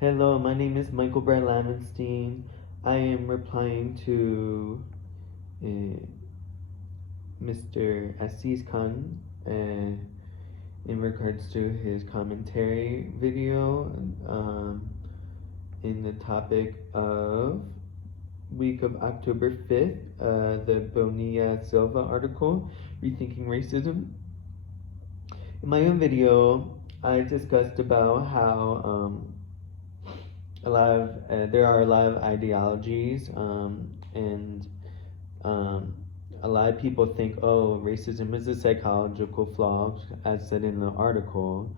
Hello, my name is Michael Brett Lavenstein. I am replying to uh, Mr. Aziz Khan in regards to his commentary video in the topic of week of October 5th, the Bonilla Silva article, Rethinking Racism. In my own video, I discussed about how there are a lot of ideologies and a lot of people think, oh, racism is a psychological flaw, as said in the article.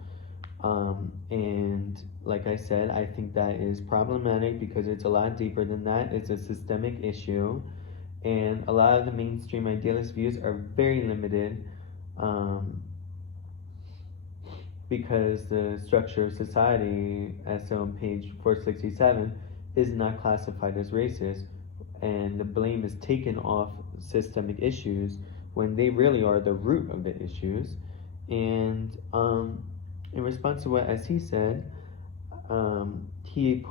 And like I said, I think that is problematic because it's a lot deeper than that. It's a systemic issue, and a lot of the mainstream idealist views are very limited. Because the structure of society, as shown on page 467, is not classified as racist, and the blame is taken off systemic issues when they really are the root of the issues. And in response to what, as he said, he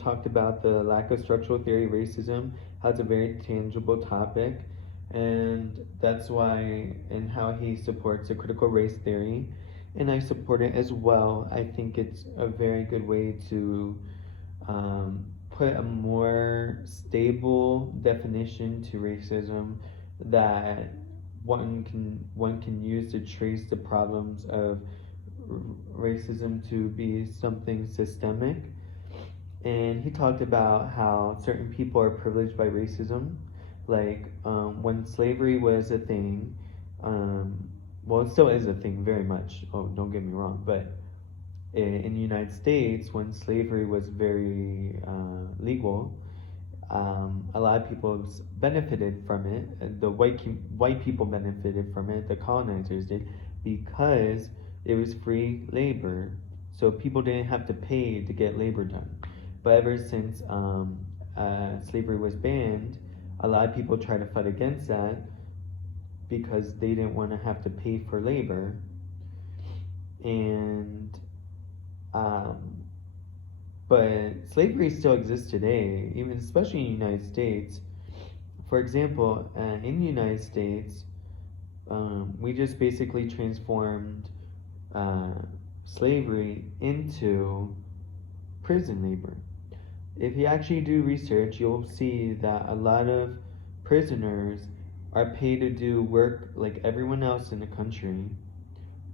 talked about the lack of structural theory of racism, how it's a very tangible topic, and that's why, and how he supports a critical race theory, and I support it as well. I think it's a very good way to put a more stable definition to racism that one can use to trace the problems of racism to be something systemic. And he talked about how certain people are privileged by racism, like when slavery was a thing. Well, it still is a thing very much. Oh, don't get me wrong, but in the United States, when slavery was very legal, a lot of people benefited from it. The white people benefited from it. The colonizers did, because it was free labor, so people didn't have to pay to get labor done. But ever since slavery was banned, a lot of people try to fight against that because they didn't want to have to pay for labor. And but slavery still exists today, even especially in the United States. For example, in the United States, we just basically transformed slavery into prison labor. If you actually do research, you'll see that a lot of prisoners are paid to do work like everyone else in the country,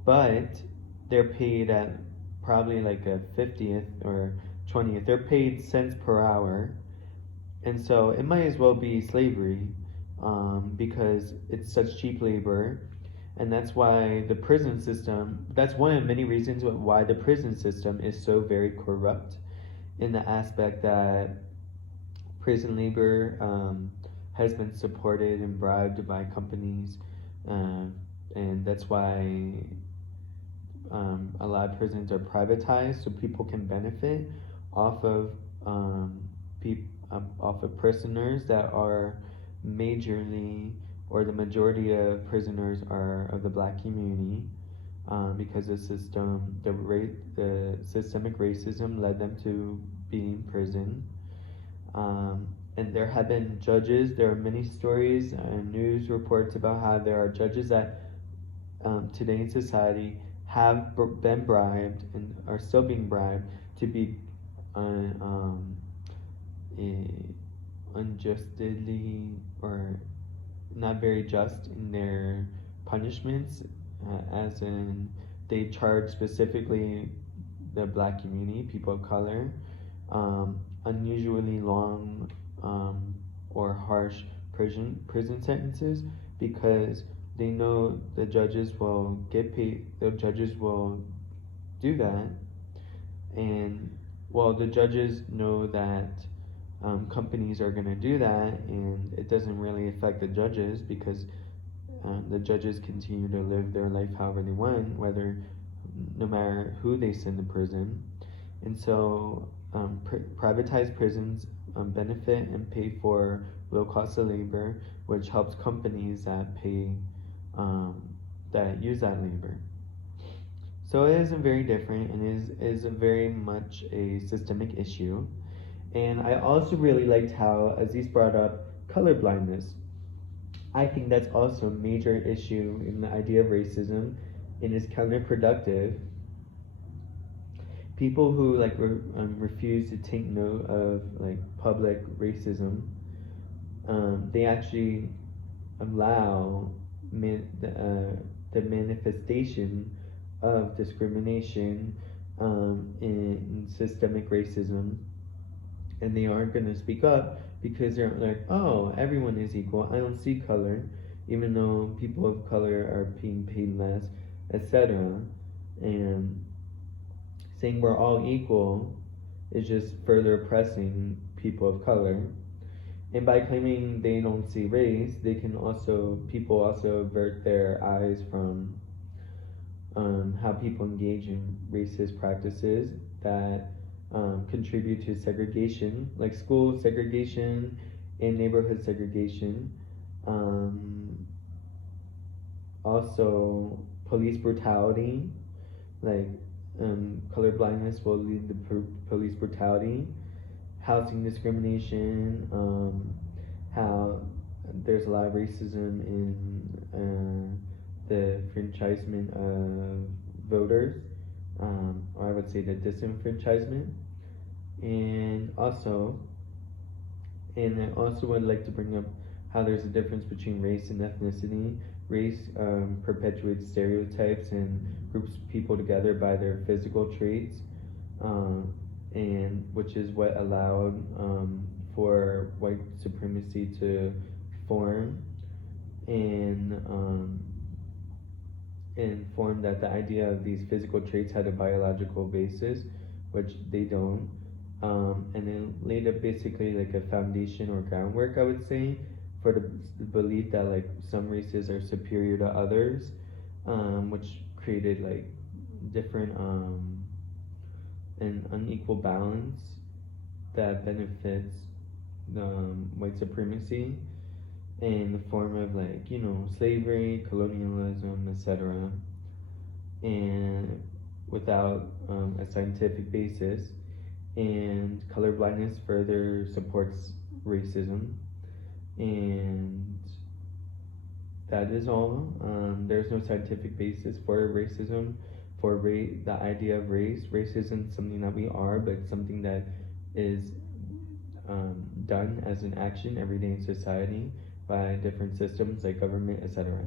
but they're paid at probably like a 50th or 20th. They're paid cents per hour. And so it might as well be slavery because it's such cheap labor. And that's why the prison system, that's one of many reasons why the prison system is so very corrupt, in the aspect that prison labor has been supported and bribed by companies, and that's why a lot of prisons are privatized so people can benefit off of off of prisoners that are majorly, or the majority of prisoners are of the black community, because the systemic racism led them to be in prison. And there have been judges, there are many stories and news reports about how there are judges that today in society have been bribed and are still being bribed to be unjustly, or not very just in their punishments, as in they charge specifically the black community, people of color, unusually long or harsh prison sentences, because they know the judges will get paid. The judges will do that, and well, the judges know that companies are going to do that, and it doesn't really affect the judges because the judges continue to live their life however they want, no matter who they send to prison. And so privatized prisons benefit and pay for low cost of labor, which helps companies that pay that use that labor. So it is very different and is very much a systemic issue. And I also really liked how Aziz brought up color blindness. I think that's also a major issue in the idea of racism and is counterproductive. People who refuse to take note of like public racism, they actually allow the manifestation of discrimination in systemic racism, and they aren't going to speak up because they're like, oh, everyone is equal. I don't see color, even though people of color are being paid less, etc. And saying we're all equal is just further oppressing people of color. And by claiming they don't see race, people also avert their eyes from how people engage in racist practices that contribute to segregation, like school segregation and neighborhood segregation. Also, police brutality, like color blindness will lead to police brutality, housing discrimination, how there's a lot of racism in the enfranchisement of voters, or I would say the disenfranchisement. And also, and I also would like to bring up how there's a difference between race and ethnicity. Race perpetuates stereotypes and groups people together by their physical traits, and which is what allowed for white supremacy to form and form that the idea of these physical traits had a biological basis, which they don't. And then laid up basically like a foundation or groundwork, I would say, for the belief that like some races are superior to others, which created like different and unequal balance that benefits white supremacy in the form of like slavery, colonialism, etc. And without a scientific basis. And colorblindness further supports racism, and that is all. There's no scientific basis for racism, for the idea of race. Race isn't something that we are, but something that is done as an action every day in society by different systems like government, etc.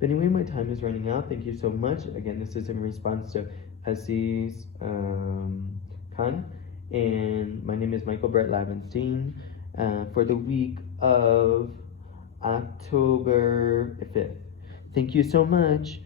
But anyway, my time is running out. Thank you so much. Again, this is in response to Aziz Khan. And my name is Michael Brett Lavenstein for the week of October 5th. Thank you so much.